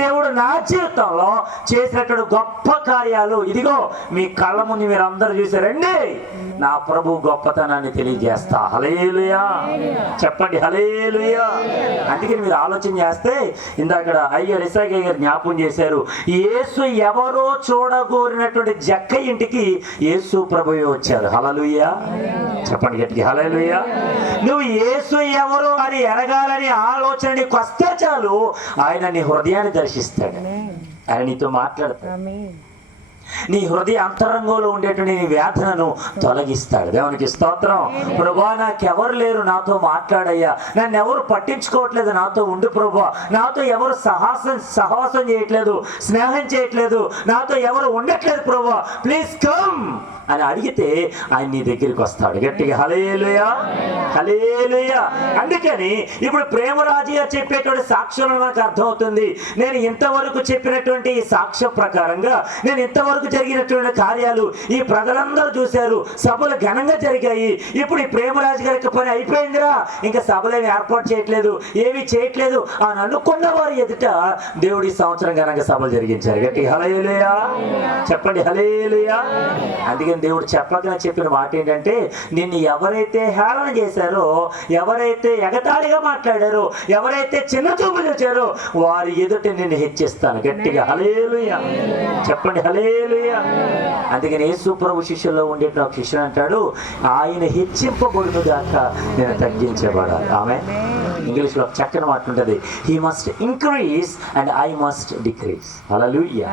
దేవుడు నా జీవితంలో చేసినటువంటి గొప్ప కార్యాలు ఇదిగో మీ కళ్ళ ముందు మీరు అందరూ చూసారండి. నా ప్రభు గొప్పతనాన్ని తెలియజేస్తా. హల్లెలూయా చెప్పండి, హల్లెలూయా. అందుకని మీరు ఆలోచన చేస్తే ఇందాక అయ్యర్ ఇసాక్ గారు జ్ఞాపకం చేశారు, యేసు ఎవరో చూడగోరినటువంటి జక్క ఇంటికి యేసు ప్రభువే వచ్చారు. హల్లెలూయా చెప్పండి గట్టిగా, హల్లెలూయా. నువ్వు యేసు ఎవరు అని ఎరగాలని ఆలోచన నీకు వస్తే చాలు, ఆయన నీ హృదయాన్ని దర్శిస్తాడు. ఆయన నీతో మాట్లాడతాడు. నీ హృదయ అంతరంగంలో ఉండేటువంటి నీ వేదనను తొలగిస్తాడు. దేవునికి స్తోత్రం. ప్రభువా నాకెవరు లేరు నాతో మాట్లాడయ్యా, నన్ను ఎవరు పట్టించుకోవట్లేదు, నాతో ఉండు ప్రభువా, నాతో ఎవరు సహవాసం చేయట్లేదు, స్నేహం చేయట్లేదు, నాతో ఎవరు ఉండట్లేదు ప్రభువా, ప్లీజ్ కమ్ అని అడిగితే ఆయన నీ దగ్గరికి వస్తాడు. గట్టిగా హల్లెలూయా, హల్లెలూయా. అందుకని ఇప్పుడు ప్రేమరాజు గారు చెప్పేటువంటి సాక్ష్యంలో నాకు అర్థమవుతుంది, నేను ఇంతవరకు చెప్పినటువంటి ఈ సాక్ష్యం ప్రకారంగా నేను ఇంతవరకు జరిగినటువంటి కార్యాలు ఈ ప్రజలందరూ చూశారు, సభలు ఘనంగా జరిగాయి. ఇప్పుడు ఈ ప్రేమరాజు గారికి పని అయిపోయిందిరా, ఇంకా సభలు ఏమి ఏర్పాటు చేయట్లేదు, ఏమి చేయట్లేదు అని అనుకున్న వారి ఎదుట దేవుడి సంవత్సరం ఘనంగా సభలు జరిగించారు. గట్టిగా హల్లెలూయా చెప్పండి, హల్లెలూయా. అందుకని దేవుడు చెప్పగా చెప్పిన మాట ఏంటంటే, నిన్ను ఎవరైతే హేళన చేశారో, ఎవరైతే ఎగతాళిగా మాట్లాడారో, ఎవరైతే చిన్న చూపు చూచారో వారి ఎదుట నిన్ను హెచ్చిస్తాను. గట్టిగా హల్లెలూయా చెప్పండి, హల్లెలూయా. అందుకని యేసు ప్రభు శిష్యుల్లో ఉండే ఒక శిష్యుడు అంటాడు, ఆయన హెచ్చింపబడును గాక నేను తగ్గించబడాలి. ఆమె ఇంగ్లీష్లో చక్కని మాట ఉంటుంది, he must increase and I must decrease. Hallelujah.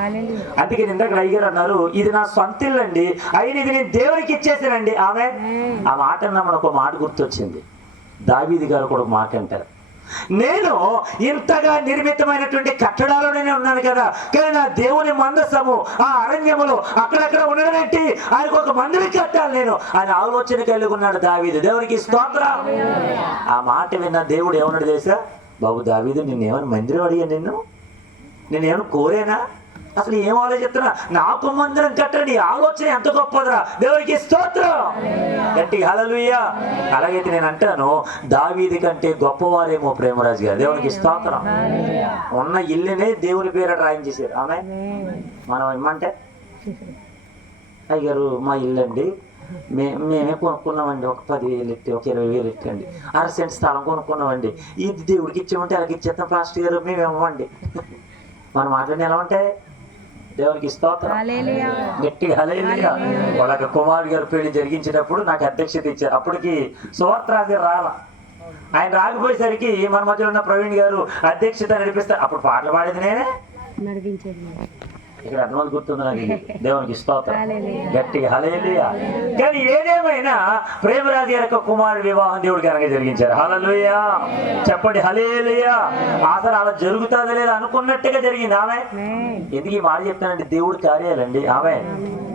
అందుకని ఇందాక అయ్యగారు అన్నారు, ఇది నా సొంత ఇల్లు అండి, అయిన ఇది నేను దేవునికి ఇచ్చేసానండి. ఆమె ఆ మాట అన్నప్పుడు ఒక మాట గుర్తొచ్చింది. దావీదు గారు కూడా ఒక మాట అంటారు, నేను ఇంతగా నిర్మితమైనటువంటి కట్టడాల్లోనే ఉన్నాను కదా, కానీ నా దేవుని మందసము ఆ అరణ్యములో అక్కడక్కడ ఉండడానికి ఆయనకు ఒక మందిరం కట్టాలి నేను ఆయన ఆలోచన కలిగి ఉన్నాడు దావీదు. దేవునికి స్తోత్రం. ఆ మాట విన్న దేవుడు ఏమన్నాడు తెలుసా, బాబు దావీదు నిన్నేమైనా మందిరం అడిగా, నేనేమైనా కోరేనా, అసలు ఏం ఆలోచిస్తున్నా, నాకు మందిరం కట్టండి, ఆలోచన ఎంత గొప్పదిరా. దేవునికి స్తోత్రం. గట్టిగా హల్లెలూయా. అలాగైతే నేను అంటాను, దావీదు కంటే గొప్పవారేమో ప్రేమరాజు గారు. దేవునికి స్తోత్రం. ఉన్న ఇల్లునే దేవుని పేరు రాయించేశారు. ఆమె మనం ఏమంటే, అయ్యారు మా ఇల్లు అండి, మేమే కొనుక్కున్నామండి, ఒక 10,000 ఇట్టి, ఒక 20,000 ఇట్టండి, 1/2 సెంట్ స్థలం కొనుక్కున్నామండి, ఇది దేవుడికి ఇచ్చామంటే అలాగే ఇచ్చేస్తాం పాస్టర్ గారు, మేమేమండి. మనం మాట్లాడిన ఎలా ఉంటాయి. దేవునికి స్తోత్రం. గట్టిగా హల్లెలూయా. వాళ్ళకి కుమార్ గారు పెళ్లి జరిగించేటప్పుడు నాకు అధ్యక్షత ఇచ్చారు. అప్పటికి సువార్తరాజు గారు రాలా. ఆయన రాకపోయేసరికి మన మధ్యలో ఉన్న ప్రవీణ్ గారు అధ్యక్షత నడిపిస్తారు. అప్పుడు పాటలు పాడేది నేనే. ఇక్కడ అర్థమంది గుర్తుంది నాకు. దేవునికి స్తోత్రం. గట్టిగా హల్లెలూయా. కానీ ఏదేమైనా ప్రేమరాజు గారి యొక్క కుమారుడి వివాహం దేవుడు ఘనంగా జరిగించారు. హల్లెలూయా చెప్పండి, హల్లెలూయా. అసలు అలా జరుగుతుందా లేదా అనుకున్నట్టుగా జరిగింది. ఆమె ఎందుకు ఈ మాట చెప్తానండి, దేవుడి కార్యాలండి. ఆమె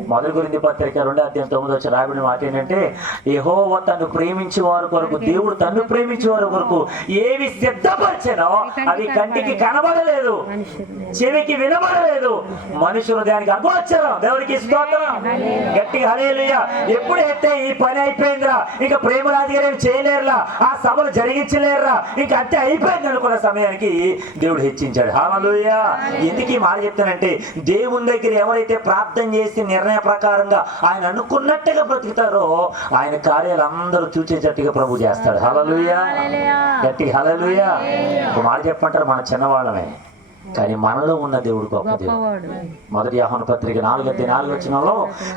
మొదటి కొరింథీ పత్రిక 2:9 రాబడిన మాట ఏంటంటే, యెహోవా తన్ను ప్రేమించే వారి కొరకు, దేవుడు తన్ను ప్రేమించే వారి కొరకు ఏవి సిద్ధపరిచెనో అవి కంటికి కనబడలేదు, చెవికి వినబడలేదు, మనుషులు దానికి అగోచరం. దేవునికి స్తోత్రం. గట్టిగా హల్లెలూయా. ఎప్పుడైతే ఈ పని అయిపోయిందిరా, ఇంకా ప్రేమరాజు గారు చేయలేరురా, ఆ సభలు జరిగించలేరురా, ఇంకా అంతే అయిపోయింది అనుకున్న సమయానికి దేవుడు హెచ్చించాడు. హల్లెలూయా. ఎందుకు ఈ మాట చెప్తానంటే, దేవుని దగ్గర ఎవరైతే ప్రార్థన చేసి నిర్ణయం ప్రకారంగా ఆయన అనుకున్నట్టుగా బ్రతుకుతారో ఆయన కార్యాలు అందరూ చూచేటట్టుగా ప్రభు చేస్తాడు. హల్లెలూయా. గట్టిగా హల్లెలూయా. ఒక మాట చెప్పంటారు, మన చిన్నవాళ్ళమే కానీ మనలో ఉన్న దేవుడు గొప్ప దేవుడు. మొదటి యోహాను పత్రిక 4:4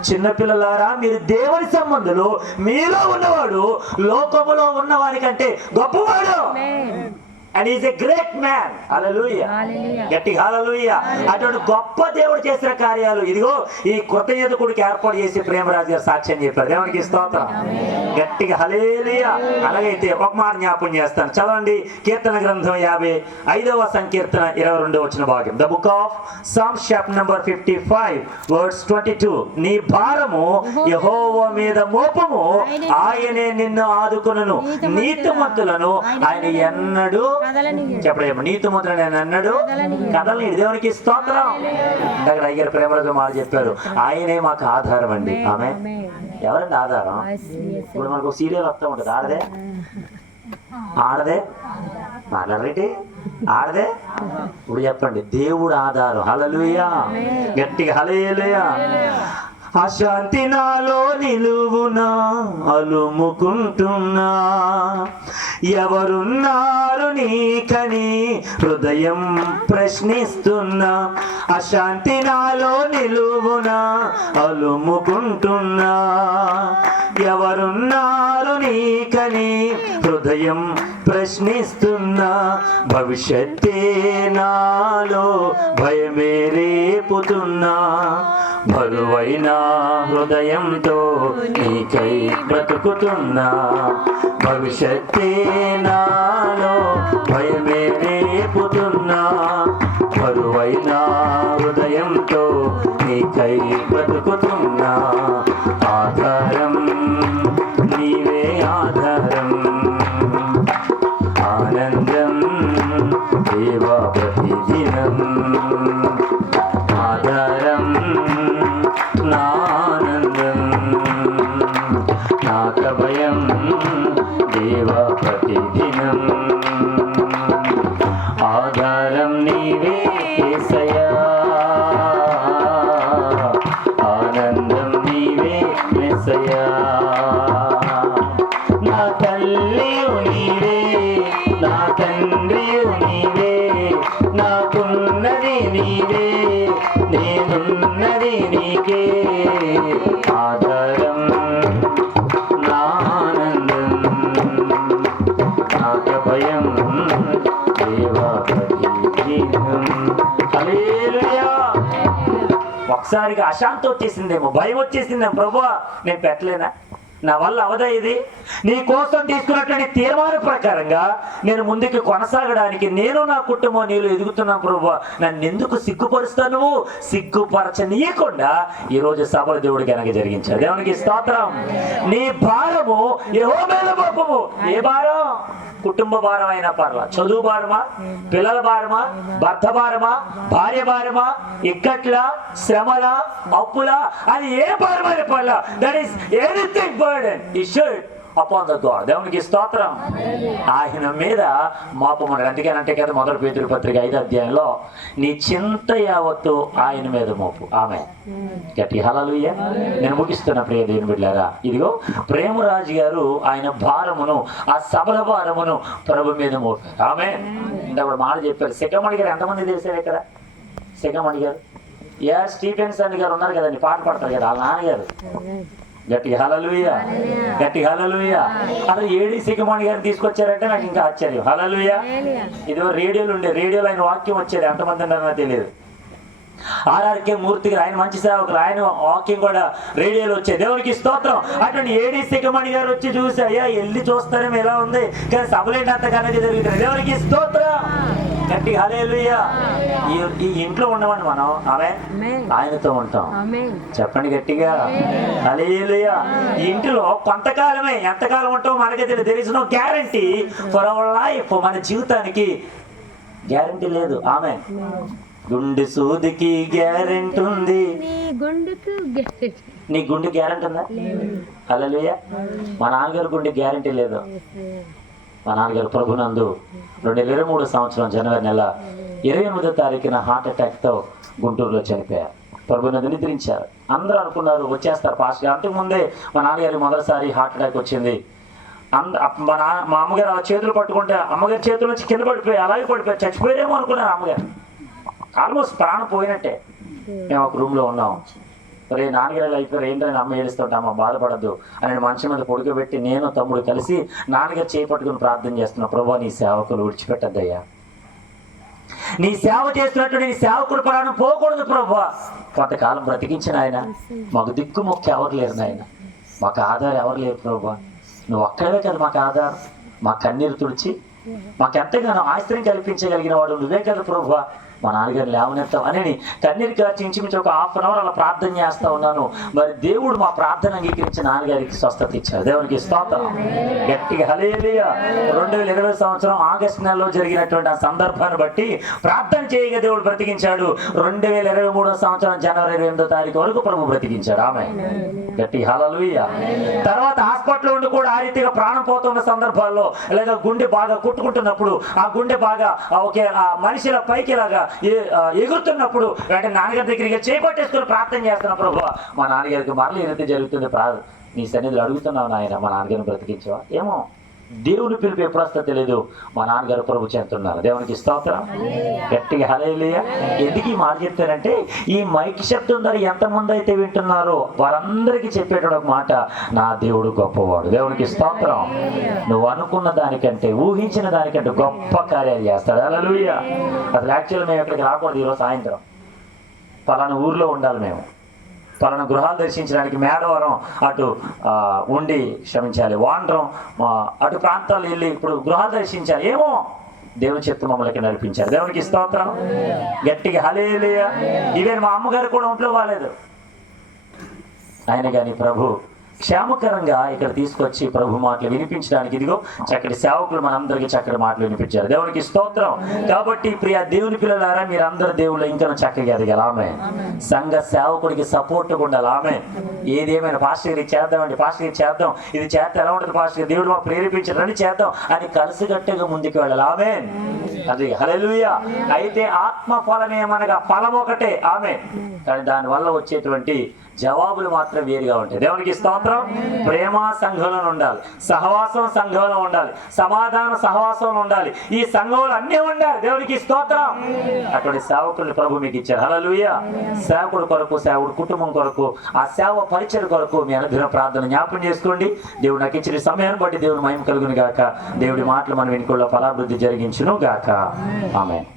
చిన్నపిల్లలారా మీరు దేవుని సంబంధులు, మీలో ఉన్నవాడు లోకములో ఉన్నవారి కంటే గొప్పవాడు. And he is a great man. Hallelujah. గట్టిగా హల్లెలూయా. అటువంటి గొప్ప దేవుడు చేసిన కార్యాలు ఇదిగో ఈ కృతజ్ఞతకుడికి ఏర్పాటు చేసి ప్రేమరాజు గారు సాక్ష్యం చెప్పారు. దేవునికి స్తోత్రం. గట్టిగా హల్లెలూయా. అలాగైతే ఒక మాట జ్ఞాపకం చేస్తాను, చదవండి. కీర్తన గ్రంథం 55వ సంకీర్తన 22వ భాగం. The book of psalms chapter number 55 verse 22. నీ భారము యెహోవా మీద మోపము, ఆయనే నిన్ను ఆదుకొనును, నీతిమంతులను ఆయన ఎన్నడూ చెప్పడేమో నీతిమంతులను ఆయన అన్నాడు కదలని. దేవునికి స్తోత్రం. దగ్గర అయ్యారు ప్రేమరాజు మాట చెప్పారు, ఆయనే మాకు ఆధారం అండి. ఆమె ఎవరండి ఆధారం? ఇప్పుడు మనకు సీరియల్ వస్తూ ఉంటుంది, ఆడదే మాట్లాడరేంటి ఆడదే. ఇప్పుడు చెప్పండి, దేవుడు ఆధారం. హల్లెలూయా, గట్టిగా హల్లెలూయా. అశాంతి నాలో నిలువునా అలుముకుంటున్నా, ఎవరున్నారు నీకని హృదయం ప్రశ్నిస్తున్నా. అశాంతి నాలో నిలువునా అలుముకుంటున్నా, ఎవరున్నారు నీకని హృదయం ప్రశ్నిస్తున్నా. భవిష్యత్తే నాలో భయమే రేపుతున్నా, బరువైన హృదయంతో నీకై బ్రతుకుతున్నా. భవిష్యత్తే నాలో భయమే రేపుతున్నా, బరువైన హృదయంతో నీకై బ్రతుకుతున్నా. ఆధారం నీవే ఆధారం, ఆనందం దేవా ప్రతిదినం. ఆధారం నానందం, నాక భయం దేవా ప్రతిదినం. ఆధారం నీవే యేసయ్యా, ఆనందం నీవే యేసయ్యా. నా తల్లియు నీవే, నా తండ్రియు నీవే, నాకున్నది నీవే, నేనున్నది నీకే. ఆధారం నానందం, నాక భయం దేవా ప్రతిదినం. హల్లెలూయా. ఒకసారిగా అశాంతి వచ్చేసిందేమో, భయం వచ్చేసిందేమో. ప్రభువా నేను పెట్టలేనా, నా వల్ల అవదా ఇది? నీ కోసం తీసుకున్నటువంటి తీర్మాన ప్రకారంగా నేను ముందుకు కొనసాగడానికి నేను నా కుటుంబం నీళ్ళు ఎదుగుతున్నాను ప్రభువా, నన్ను ఎందుకు సిగ్గుపరుస్తాను? సిగ్గుపరచనీయకుండా ఈరోజు సభలు దేవుడికి వెనక జరిగించాడు. దేవునికి స్తోత్రం. నీ భారము యెహోవా మీద మోపము. ఏ భారం? కుటుంబ భారం అయినా పర్లా, చదువు భారమా, పిల్లల భారమా, భర్త భారమా, భార్య భారమా, ఇక్కట్ల, శ్రమల, అప్పుల, అది ఏ భారమైన పర్లా, దట్ ఈస్ ఎనీథింగ్ బర్డెన్ ఈ షుడ్ అపాన్ ద గాడ్. దేవునికి స్తోత్రం. ఆయన మీద మోపమన్నాడు. అందుకేనంటే కదా మొదటి పేతురు పత్రిక 5వ అధ్యాయంలో నీ చింత యావత్తు ఆయన మీద మోపు. ఆమె గట్టి హల్లెలూయా. నేను ముగిస్తున్న ప్రియ దేవుని బిడ్డలారా, ఇదిగో ప్రేమరాజు గారు ఆయన భారమును, ఆ సభల భారమును ప్రభు మీద మోపారు. ఆమె ఇంతప్పుడు మాట చెప్పారు. సిగ్గమణి గారు ఎంతమంది తెలిసారు ఇక్కడ? సిగ్గమణి గారు స్టీఫెన్సన్ గారు ఉన్నారు కదండి, పాట పాడతారు కదా, వాళ్ళ నాన్నగారు. గట్టి హల్లెలూయా, గట్టి హల్లెలూయా. అసలు ఏడి సిగ్గమణి గారిని తీసుకొచ్చారంటే నాకు ఇంకా ఆశ్చర్యం. హల్లెలూయా. ఇదిగో రేడియోలు ఉండే, రేడియోలో ఆయన వాక్యం వచ్చేది, ఎంతమంది ఉన్నారో తెలియదు. ఆర్ఆర్కే మూర్తి గారు, ఆయన మంచి సేవకులు, ఆయన వాక్యం కూడా రేడియోలో వచ్చేది. దేవునికి స్తోత్రం. అటువంటి ఏడి సిగ్గమణి గారు వచ్చి చూసి, అయ్యా వెళ్ళి చూస్తారేమో ఎలా ఉంది, కానీ సభలేంటి అంతగానే జరుగుతుంది. దేవునికి స్తోత్రం. గట్టి హల్లెలూయా. ఈ ఇంట్లో ఉండమండి మనం, ఆమె ఆయనతో ఉంటాం. చెప్పండి గట్టిగా హల్లెలూయా. ఈ ఇంటిలో కొంతకాలమే, ఎంతకాలం ఉంటామో మనకే తెలియదు. There is no guarantee for our life. మన జీవితానికి గ్యారంటీ లేదు. ఆమె గుండె సూదికి గ్యారెంటీ ఉంది, నీ గుండె గ్యారెంటీ ఉందా? హల్లెలూయా. మా నాన్నగారు గుండె గ్యారెంటీ లేదు. మా నాన్నగారు ప్రభునందు 2023 సంవత్సరం జనవరి నెల 28వ తారీఖున హార్ట్ అటాక్తో గుంటూరులో చనిపోయారు. ప్రభునందు నిద్రించారు. అందరూ అనుకున్నారు వచ్చేస్తారు పాస్ట్ గా. అంతకుముందే మా నాన్నగారికి మొదటిసారి హార్ట్ అటాక్ వచ్చింది. మా అమ్మగారు ఆ చేతులు పట్టుకుంటే అమ్మగారి చేతుల నుంచి కింద పడిపోయి అలాగే పడిపోయి చచ్చిపోయారేమో అనుకున్నారు. అమ్మగారు ఆల్మోస్ట్ ప్రాణం పోయినట్టే. మేము ఒక రూమ్లో ఉన్నాం. రే నాన్నగారు అయిపోయారు, ఏంటని అమ్మ ఏడుస్తుంటే, అమ్మ బాధపడద్దు అని మంచం మీద పొడుకోబెట్టి నేను తమ్ముడు కలిసి నాన్నగారు చేపట్టుకుని ప్రార్థన చేస్తున్నాం. ప్రభువా నీ సేవకులు విడిచిపెట్టద్దయ్యా, నీ సేవ చేస్తున్నట్టు నీ సేవకుడు ప్రాణం పోకూడదు ప్రభువా. కొంతకాలం బ్రతికించిన ఆయన, మాకు దిక్కు మొక్క ఎవరు లేరు నాయన, మాకు ఆధారం ఎవరు లేరు ప్రభువా, నువ్వు ఒక్కడే కదా మాకు ఆధారం. మా కన్నీరు తుడిచి మాకెంతగానో ఆశ్రయం కల్పించగలిగిన వాడు నువ్వే కదా ప్రభువా. మా నాన్నగారిని లేవనెత్తాం అని కన్నీరు గార్చి ఇంచుమించు ఒక హాఫ్ అన్ అవర్ అలా ప్రార్థన చేస్తూ ఉన్నాను. మరి దేవుడు మా ప్రార్థన అంగీకరించి నాన్నగారికి స్వస్థత ఇచ్చారు. దేవునికి స్తోత్రం. గట్టిగా హల్లెలూయా. 2020 సంవత్సరం ఆగస్టు నెలలో జరిగినటువంటి ఆ సందర్భాన్ని బట్టి ప్రార్థన చేయగా దేవుడు బ్రతికించాడు. 2023 సంవత్సరం జనవరి 28వ తారీఖు వరకు ప్రభు బ్రతికించాడు. ఆమె గట్టి హల్లెలూయా. తర్వాత హాస్పిటల్లో ఉండి కూడా ఆ రీతిగా ప్రాణం పోతున్న సందర్భాల్లో లేదా గుండె బాగా కొట్టుకుంటున్నప్పుడు ఆ గుండె బాగా ఒకే ఆ మనిషిల పైకి ఇలాగా ఎగురుతున్నప్పుడు వెంటనే నాన్నగారి దగ్గరికి చేపట్టేసుకుని ప్రార్థన చేస్తున్న ప్రభు మా నాన్నగారికి మరల ఈ రీతి జరుగుతుంది, నీ సన్నిధిలో అడుగుతున్నావు నాయన మా నాన్నగారిని బ్రతికించవా. ఏమో దేవుని పిలుపు ఎప్పుడు వస్తో తెలియదు, మా నాన్నగారు ప్రభు చెందుతున్నారు. దేవునికి స్తోత్రం. గట్టిగా హల్లెలూయా. ఎందుకు ఈ మాట చెప్తానంటే ఈ మైక్ శబ్దం ద్వారా ఎంతమంది అయితే వింటున్నారో వారందరికీ చెప్పేట మాట, నా దేవుడు గొప్పవాడు. దేవునికి స్తోత్రం. నువ్వు అనుకున్న దానికంటే ఊహించిన దానికంటే గొప్ప కార్యాలు చేస్తాడు. హల్లెలూయా. అసలు యాక్చువల్గా మేము ఎక్కడికి రాకూడదు. ఈరోజు సాయంత్రం పలానా ఊర్లో ఉండాలి, మేము పలానా గృహాలు దర్శించడానికి మేడవరం అటు ఉండి క్షమించాలి వాండ్రం అటు ప్రాంతాలు వెళ్ళి ఇప్పుడు గృహాలు దర్శించాలి. ఏమో దేవుని చెప్తూ మమ్మల్ని నడిపించారు. దేవునికి స్తోత్రం. గట్టిగా హల్లెలూయా. ఈవెన్ మా అమ్మగారు కూడా ఒంట్లో బాగాలేదు, ఆయన కానీ ప్రభు క్షేమకరంగా ఇక్కడ తీసుకొచ్చి ప్రభు మాటలు వినిపించడానికి ఇదిగో చక్కటి సేవకులు మనందరికీ చక్కటి మాటలు వినిపించారు. దేవునికి స్తోత్రం. కాబట్టి ప్రియ దేవుని పిల్లలారా మీరందరూ దేవుళ్ళు ఇంకా చక్కగా ఎదగాలి. ఆమె సంఘ సేవకుడికి సపోర్ట్గా ఉండాలి. ఆమె ఏదేమైనా పాస్టర్ గారికి చేద్దామండి, పాస్టర్ గారికి చేద్దాం, ఇది చేస్తే ఎలా ఉంటుంది పాస్టర్ గారు, దేవుడు మాకు ప్రేరేపించారని చేద్దాం అని కలిసిగట్టుగా ముందుకు వెళ్ళాలి. ఆమె అది హల్లెలూయా. అయితే ఆత్మ ఫలం ఏమనగా ఫలం ఒకటే ఆమె, కానీ దానివల్ల వచ్చేటువంటి జవాబులు మాత్రం వేరుగా ఉంటాయి. దేవునికి స్తోత్రం. ప్రేమ సంఘంలో ఉండాలి, సహవాసం సంఘంలో ఉండాలి, సమాధాన సహవాసంలో ఉండాలి, ఈ సంఘంలో అన్నీ ఉండాలి. దేవునికి స్తోత్రం. అటువంటి సేవకుల్ని ప్రభు మీకు ఇచ్చారు. హల్లెలూయా. సేవకుడు కొరకు, సేవకుడు కుటుంబం కొరకు, ఆ సేవ పరిచయ కొరకు మీ అనుదిన ప్రార్థన జ్ఞాపకం చేసుకోండి. దేవుడు నాకు ఇచ్చిన సమయాన్ని బట్టి దేవుడు మహిమ కలుగును గాక. దేవుడి మాటలు మన వెనుకల్లో ఫలాభివృద్ధి జరిగించును గాక. ఆమేన్.